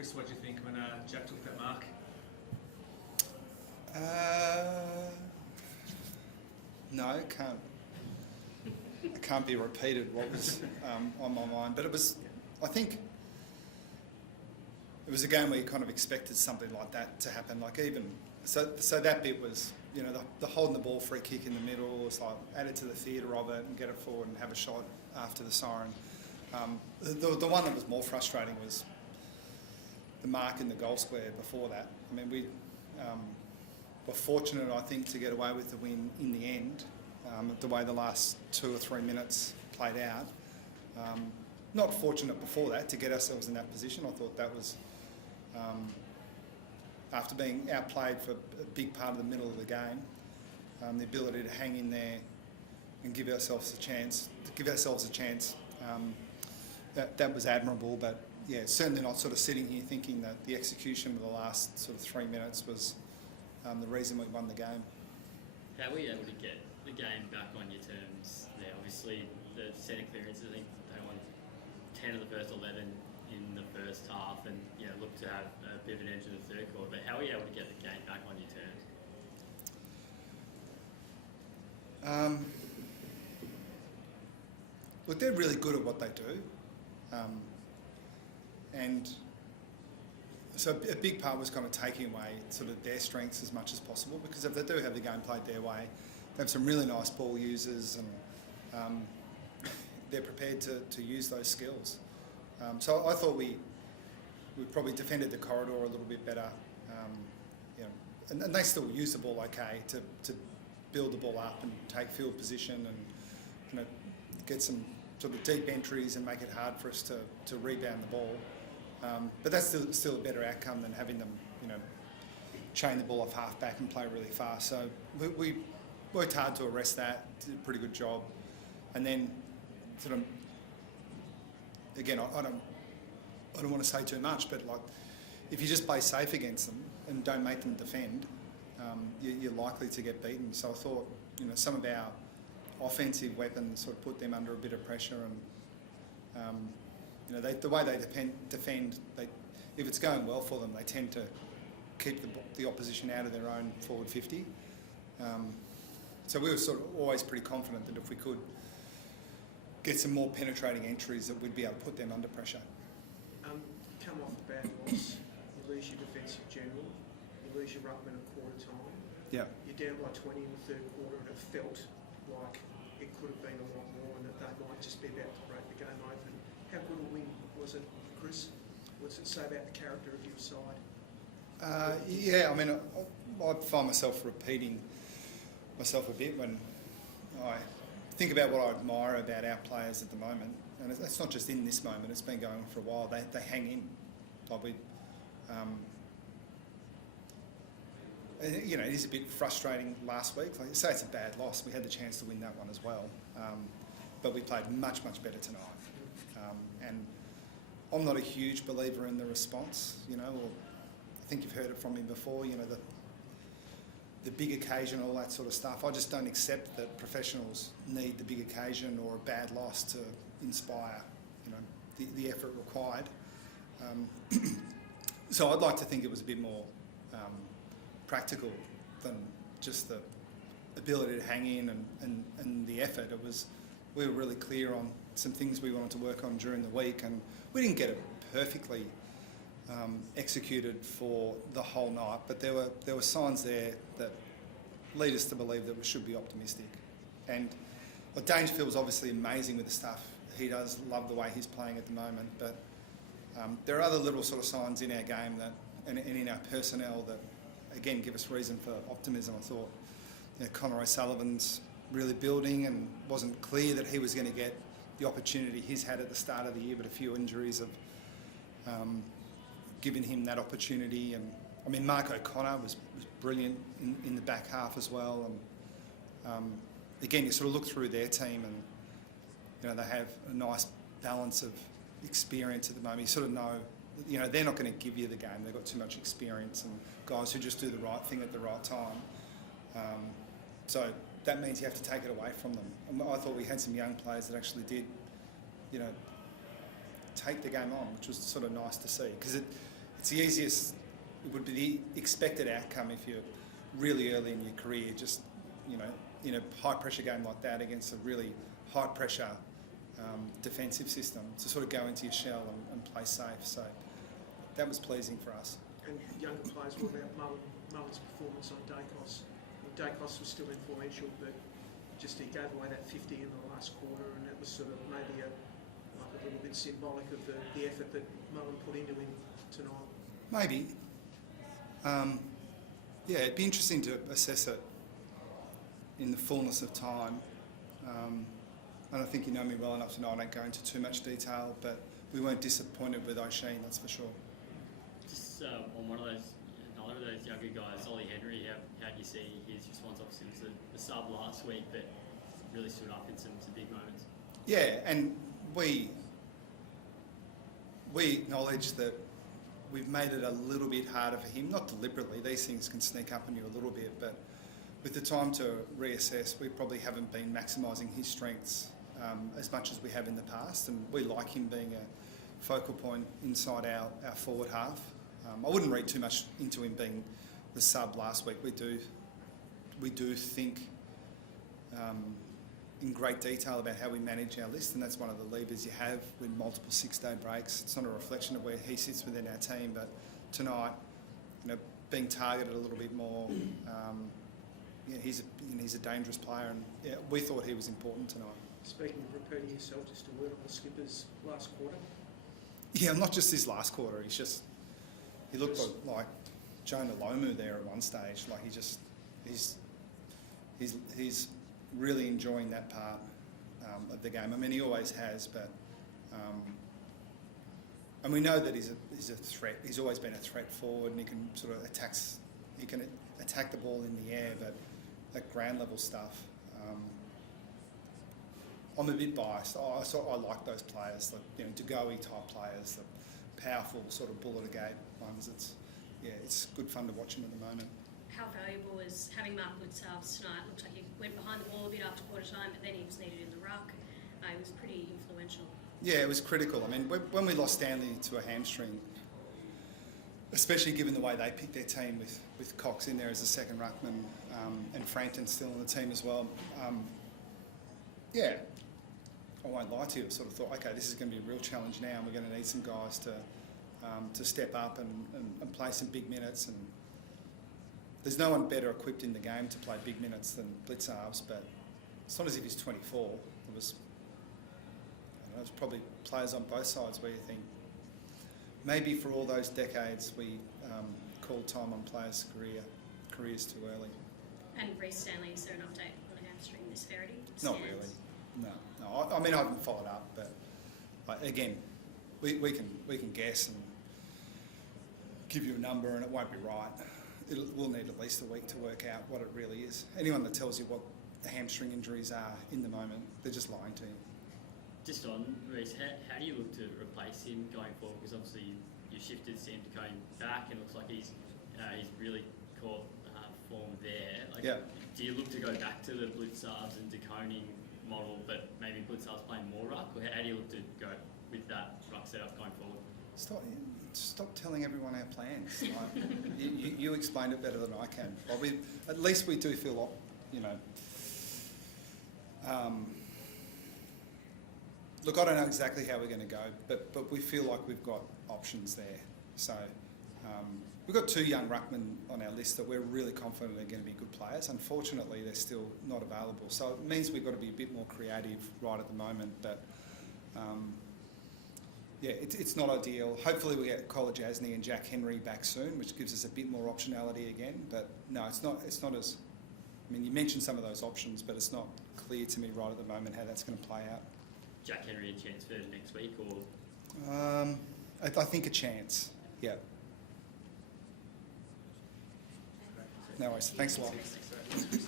Chris, what do you think when Jack took that mark? No, it can't be repeated what was on my mind. But I think it was a game where you kind of expected something like that to happen. Like so that bit was, the holding the ball free kick in the middle was like added to the theatre of it and get it forward and have a shot after the siren. The one that was more frustrating was the mark in the goal square before that. I mean, we were fortunate, I think, to get away with the win in the end, the way the last 2 or 3 minutes played out. Not fortunate before that to get ourselves in that position. I thought that was, after being outplayed for a big part of the middle of the game, the ability to hang in there and give ourselves a chance. That was admirable, but yeah, certainly not sort of sitting here thinking that the execution of the last sort of 3 minutes was the reason we won the game. How were you able to get the game back on your terms there? Obviously, the centre clearance, I think they won 10 of the first 11 in the first half and looked to have a bit of an edge in the third quarter. But how were you able to get the game back on your terms? Look, they're really good at what they do. And so a big part was kind of taking away sort of their strengths as much as possible, because if they do have the game played their way, they have some really nice ball users and they're prepared to use those skills. So I thought we probably defended the corridor a little bit better, and they still use the ball okay to build the ball up and take field position and get some sort of deep entries and make it hard for us to rebound the ball. But that's still a better outcome than having them, chain the ball off half back and play really fast. So we worked hard to arrest that, did a pretty good job. And then sort of, again, I don't want to say too much, but like, if you just play safe against them and don't make them defend, you're likely to get beaten. So I thought, some of our offensive weapons sort of put them under a bit of pressure, and the way they defend, if it's going well for them, they tend to keep the opposition out of their own forward 50. So we were sort of always pretty confident that if we could get some more penetrating entries, that we'd be able to put them under pressure. Come off a bad loss, you lose your defensive general, you lose your ruckman at quarter time. Yeah. You're down by 20 in the third quarter, and it felt like it could have been a lot more, and that they might just be about to break the game open. How good a win was it, Chris? What's it say about the character of your side? Yeah, I mean, I find myself repeating myself a bit when I think about what I admire about our players at the moment. And it's not just in this moment, it's been going on for a while. They hang in. Like it is a bit frustrating last week. Like you say, it's a bad loss. We had the chance to win that one as well. But we played much, much better tonight. And I'm not a huge believer in the response, or I think you've heard it from me before, the big occasion, all that sort of stuff. I just don't accept that professionals need the big occasion or a bad loss to inspire, the effort required. So I'd like to think it was a bit more practical than just the ability to hang in and the effort. We were really clear on some things we wanted to work on during the week, and we didn't get it perfectly executed for the whole night, but there were signs there that lead us to believe that we should be optimistic. And Dangerfield's obviously amazing with the stuff he does. Love the way he's playing at the moment, but there are other little sort of signs in our game and in our personnel that again give us reason for optimism. I thought Connor O'Sullivan's really building, and wasn't clear that he was going to get the opportunity he's had at the start of the year, but a few injuries have given him that opportunity. And I mean, Mark O'Connor was brilliant in the back half as well. And again, you sort of look through their team, and they have a nice balance of experience at the moment. You sort of know, they're not going to give you the game. They've got too much experience and guys who just do the right thing at the right time. So that means you have to take it away from them. And I thought we had some young players that actually did, take the game on, which was sort of nice to see, because it's the easiest. It would be the expected outcome if you're really early in your career, just in a high pressure game like that against a really high pressure defensive system, to sort of go into your shell and play safe. So that was pleasing for us. And younger players, what about Mullen's performance on Dacos? Dacos was still influential, but just he gave away that 50 in the last quarter, and that was sort of maybe a little bit symbolic of the effort that Mullen put into him tonight. Maybe. Yeah, it'd be interesting to assess it in the fullness of time. And I think you know me well enough to know I don't go into too much detail, but we weren't disappointed with O'Sheen, that's for sure. Just on another of those younger guys, Ollie Henry, how do you see his response? Obviously it was the sub last week, but really stood up in some big moments. Yeah, and we acknowledge that we've made it a little bit harder for him, not deliberately, these things can sneak up on you a little bit, but with the time to reassess, we probably haven't been maximising his strengths as much as we have in the past, and we like him being a focal point inside our forward half. I wouldn't read too much into him being the sub last week. We do think in great detail about how we manage our list, and that's one of the levers you have with multiple 6-day breaks. It's not a reflection of where he sits within our team, but tonight, being targeted a little bit more. He's a dangerous player, and we thought he was important tonight. Speaking of repeating yourself, just a word on the skipper's last quarter. Yeah, not just his last quarter. He looked like Jonah Lomu there at one stage. Like he's really enjoying that part of the game. I mean, he always has, but and we know that he's a threat. He's always been a threat forward, and he can sort of attack the ball in the air, but that ground level stuff. I'm a bit biased. I like those players, like Degoe type players, the powerful sort of bullet a gate ones. It's good fun to watch him at the moment. How valuable was having Mark Woodsarves tonight? Looked like he went behind the ball a bit after quarter time, but then he was needed in the ruck. He was pretty influential. Yeah, it was critical. I mean, when we lost Stanley to a hamstring, especially given the way they picked their team with Cox in there as a second ruckman and Frampton still on the team as well. I won't lie to you, I sort of thought, okay, this is going to be a real challenge now, and we're going to need some guys to step up and play some big minutes. And there's no one better equipped in the game to play big minutes than Blitzarves, but it's not as if he's 24. There's probably players on both sides where you think, maybe for all those decades we called time on players' careers too early. And Reece Stanley, is there an update on the hamstring disparity? Not really. No. I mean, I haven't followed up, but again, we can guess and give you a number, and it won't be right. We'll need at least a week to work out what it really is. Anyone that tells you what the hamstring injuries are in the moment, they're just lying to you. Just on Reece, how do you look to replace him going forward? Because obviously you shifted Sam Deconing back, and it looks like he's really caught form there. Do you look to go back to the Blitzarves and Deconing model, but maybe Blitzarves playing more ruck, or how do you look to go with that ruck setup going forward? Stop telling everyone our plans. You explained it better than I can. Well, at least we do feel, look, I don't know exactly how we're going to go, but we feel like we've got options there. So we've got 2 young ruckmen on our list that we're really confident are going to be good players. Unfortunately, they're still not available. So it means we've got to be a bit more creative right at the moment. But it's not ideal. Hopefully we get College Asney and Jack Henry back soon, which gives us a bit more optionality again. But no, it's not as. I mean, you mentioned some of those options, but it's not clear to me right at the moment how that's going to play out. Jack Henry a chance for next week, or? I think a chance. Yeah. No worries. Thanks a lot.